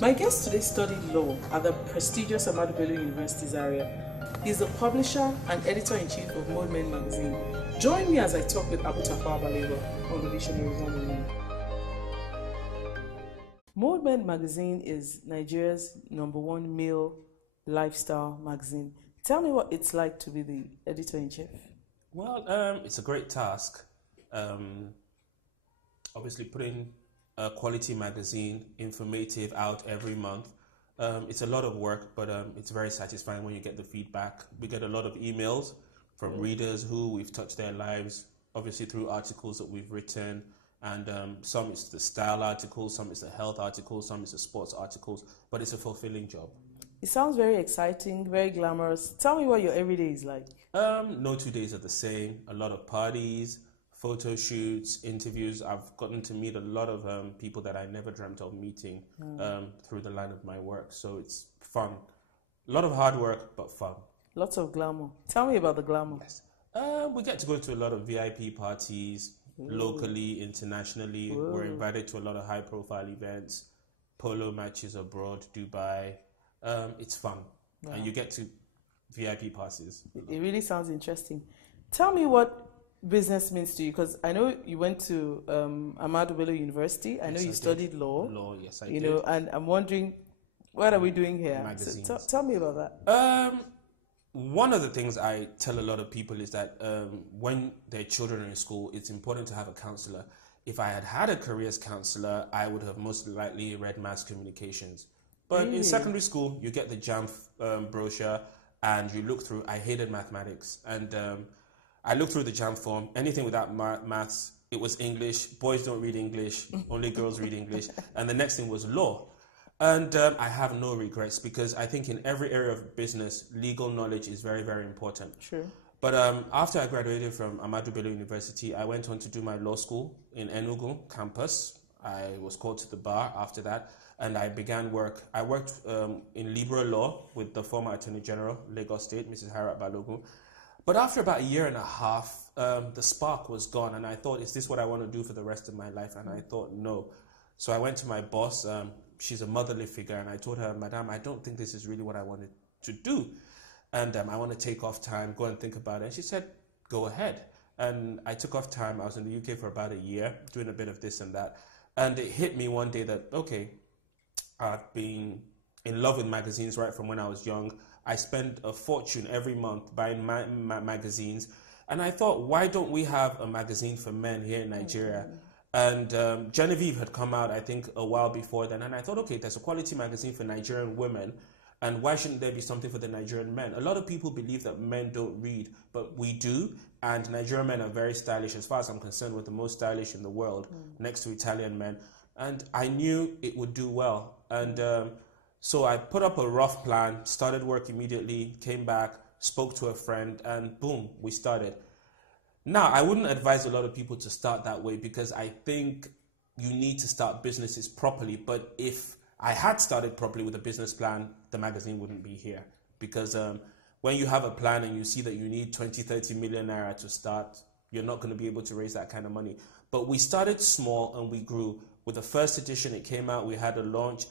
My guest today studied law at the prestigious Abubakar University Zaria. He is the publisher and editor-in-chief of Mode Men magazine. Join me as I talk with Tafawa Balewa on the Visionary Woman. Mode Men magazine is Nigeria's #1 male lifestyle magazine. Tell me what it's like to be the editor-in-chief. Well, it's a great task. Obviously, putting a quality magazine, informative, out every month. It's a lot of work, but it's very satisfying when you get the feedback. We get a lot of emails from readers who we've touched their lives, obviously through articles that we've written. And some it's the style articles, some it's the health articles, some it's the sports articles, but it's a fulfilling job. It sounds very exciting, very glamorous. Tell me what your everyday is like. No 2 days are the same. A lot of parties, photo shoots, interviews. I've gotten to meet a lot of people that I never dreamt of meeting through the line of my work. So it's fun. A lot of hard work, but fun. Lots of glamour. Tell me about the glamour. Yes. We get to go to a lot of VIP parties, locally, internationally. We're invited to a lot of high-profile events, polo matches abroad, Dubai. It's fun. Wow. And you get to VIP passes. It really sounds interesting. Tell me what business means to you, because I know you went to Ahmadu Bello University. I know you studied law. Law, yes, I did. You know, and I'm wondering, what are we doing here? Magazines. So tell me about that. One of the things I tell a lot of people is that when their children are in school, it's important to have a counselor. If I had had a careers counselor, I would have most likely read mass communications. But in secondary school, you get the JAM brochure and you look through. I hated mathematics. And I looked through the JAM form. Anything without maths, it was English. Boys don't read English. Only girls read English. And the next thing was law. And I have no regrets, because I think in every area of business, legal knowledge is very, very important. True. But after I graduated from Ahmadu Bello University, I went on to do my law school in Enugu campus. I was called to the bar after that, and I began work. I worked in liberal law with the former Attorney General, Lagos State, Mrs. Harriet Balogun. But after about a year and a half, the spark was gone, and I thought, is this what I want to do for the rest of my life? And I thought, no. So I went to my boss. She's a motherly figure, and I told her, Madam, I don't think this is really what I wanted to do. And I want to take off time, go and think about it. And she said, go ahead. And I took off time. I was in the UK for about a year, doing a bit of this and that. And it hit me one day that, okay, I've been in love with magazines right from when I was young. I spend a fortune every month buying magazines. And I thought, why don't we have a magazine for men here in Nigeria? And Genevieve had come out, I think, a while before then. And I thought, okay, there's a quality magazine for Nigerian women. And why shouldn't there be something for the Nigerian men? A lot of people believe that men don't read, but we do. And Nigerian men are very stylish. As far as I'm concerned, we're the most stylish in the world, next to Italian men. And I knew it would do well. And so I put up a rough plan, started work immediately, came back, spoke to a friend, and boom, we started. Now, I wouldn't advise a lot of people to start that way, because I think you need to start businesses properly. But if I had started properly with a business plan, the magazine wouldn't be here. Because when you have a plan and you see that you need 20, 30 million naira to start, you're not going to be able to raise that kind of money. But we started small and we grew. With the first edition, it came out, we had a launch.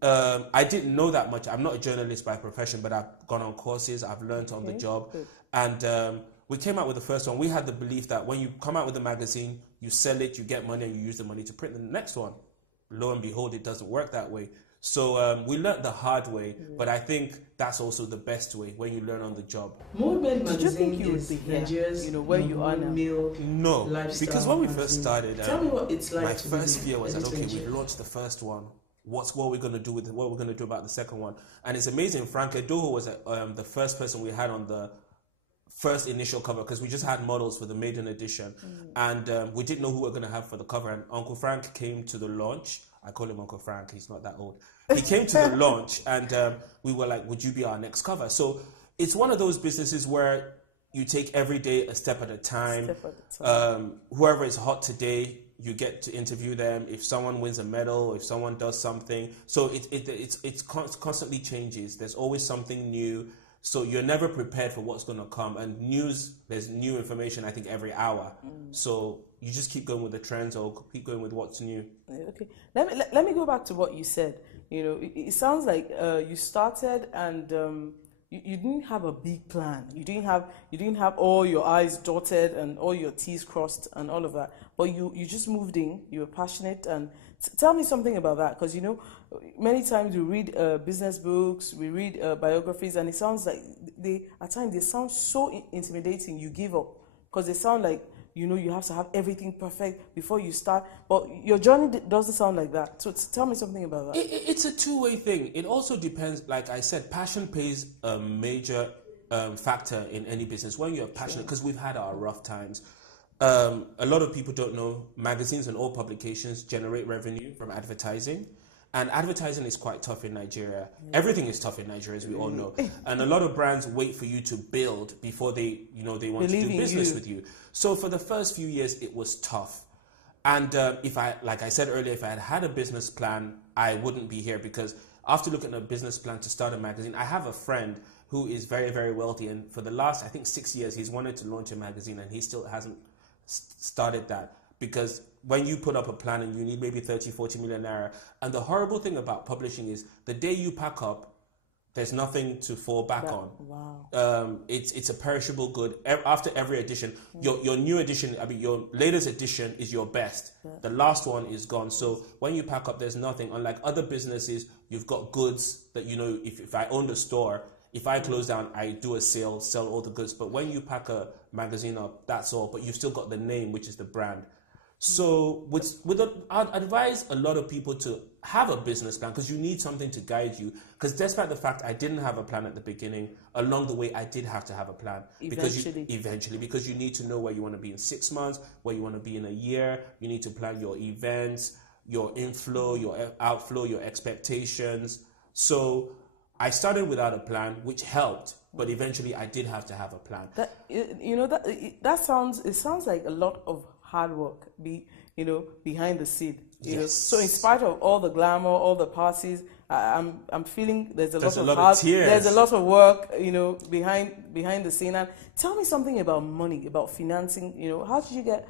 I didn't know that much. I'm not a journalist by profession, but I've gone on courses, I've learned on the job. And we came out with the first one. We had the belief that when you come out with a magazine, you sell it, you get money, and you use the money to print the next one. Lo and behold, it doesn't work that way. So we learned the hard way, but I think that's also the best way, when you learn on the job. Mode Men magazine. Did you think you would be Nigeria's, where you are now? No, because when we first started, tell me what it's like. My first fear was that, okay, we launched the first one. What are we going to do with it? What are we going to do about the second one? And it's amazing. Frank Edoho was the first person we had on the first initial cover, because we just had models for the maiden edition, and we didn't know who we were going to have for the cover. And Uncle Frank came to the launch. I call him Uncle Frank. He's not that old. He came to the launch, and we were like, "Would you be our next cover?" So it's one of those businesses where you take every day a step at a time. Whoever is hot today, you get to interview them. If someone wins a medal, if someone does something, so it's constantly changes. There's always something new. So you're never prepared for what's going to come. And there's new information, I think, every hour. So you just keep going with the trends or keep going with what's new. Okay. Let me go back to what you said. it sounds like you started and you didn't have a big plan. You didn't have all your I's dotted and all your T's crossed and all of that. But you just moved in. You were passionate. And tell me something about that, because many times we read business books, we read biographies, and it sounds like at times they sound so intimidating. You give up because they sound like you have to have everything perfect before you start. But your journey doesn't sound like that. So tell me something about that. It's a two-way thing. It also depends. Like I said, passion plays a major factor in any business. When you're passionate, because we've had our rough times. A lot of people don't know magazines and all publications generate revenue from advertising. And advertising is quite tough in Nigeria. Yeah. Everything is tough in Nigeria, as we all know. And a lot of brands wait for you to build before they want to do business with you. So for the first few years, it was tough. And like I said earlier, if I had had a business plan, I wouldn't be here, because after looking at a business plan to start a magazine, I have a friend who is very, very wealthy. And for the last, I think, 6 years, he's wanted to launch a magazine and he still hasn't started that. Because when you put up a plan and you need maybe 30, 40 million naira, and the horrible thing about publishing is the day you pack up, there's nothing to fall back on. Wow. It's a perishable good. After every edition, your new edition, your latest edition is your best. Yeah. The last one is gone. So when you pack up, there's nothing. Unlike other businesses, you've got goods that, if I owned a store, if I close down, I do a sale, sell all the goods. But when you pack a magazine up, that's all. But you've still got the name, which is the brand. So I'd advise a lot of people to have a business plan, because you need something to guide you. Because despite the fact I didn't have a plan at the beginning, along the way I did have to have a plan. Eventually, because you need to know where you want to be in 6 months, where you want to be in a year. You need to plan your events, your inflow, your outflow, your expectations. So I started without a plan, which helped. But eventually I did have to have a plan. It sounds like a lot of hard work behind the scene. Yes. So in spite of all the glamour, all the parties, I'm feeling there's a lot of work, behind the scene. And tell me something about money, about financing. How did you get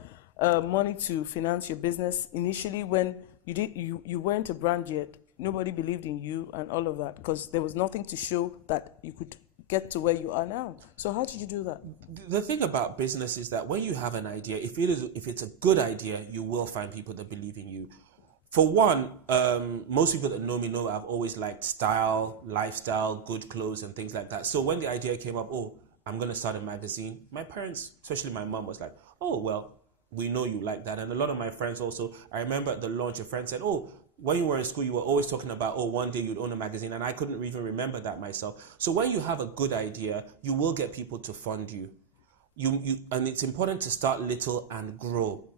money to finance your business initially when you weren't a brand yet? Nobody believed in you and all of that, because there was nothing to show that you could get to where you are now. So how did you do that? The thing about business is that when you have an idea, if it's a good idea, you will find people that believe in you. For one, most people that know me know I've always liked style, lifestyle, good clothes and things like that. So when the idea came up, I'm going to start a magazine, my parents, especially my mom, was like, oh, well, we know you like that. And a lot of my friends also, I remember at the launch, a friend said, when you were in school, you were always talking about, one day you'd own a magazine, and I couldn't even remember that myself. So when you have a good idea, you will get people to fund you. And it's important to start little and grow.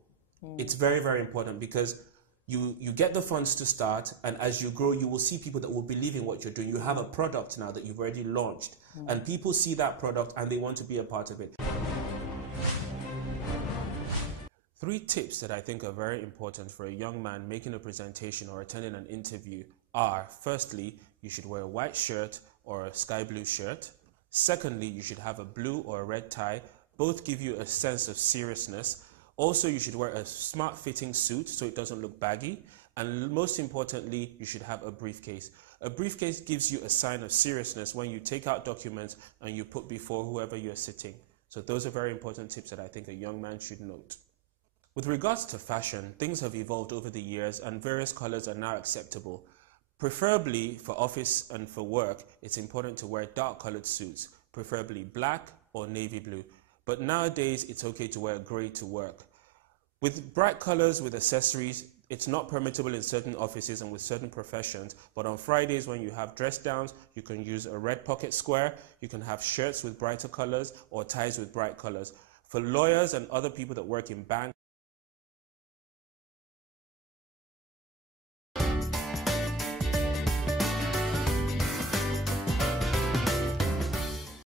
It's very, very important, because you get the funds to start, and as you grow, you will see people that will believe in what you're doing. You have a product now that you've already launched, and people see that product and they want to be a part of it. 3 tips that I think are very important for a young man making a presentation or attending an interview are: firstly, you should wear a white shirt or a sky blue shirt. Secondly, you should have a blue or a red tie. Both give you a sense of seriousness. Also, you should wear a smart fitting suit so it doesn't look baggy. And most importantly, you should have a briefcase. A briefcase gives you a sign of seriousness when you take out documents and you put before whoever you're sitting. So those are very important tips that I think a young man should note. With regards to fashion, things have evolved over the years and various colors are now acceptable. Preferably for office and for work, it's important to wear dark colored suits, preferably black or navy blue. But nowadays, it's okay to wear gray to work. With bright colors, with accessories, it's not permissible in certain offices and with certain professions, but on Fridays when you have dress downs, you can use a red pocket square, you can have shirts with brighter colors or ties with bright colors. For lawyers and other people that work in banks,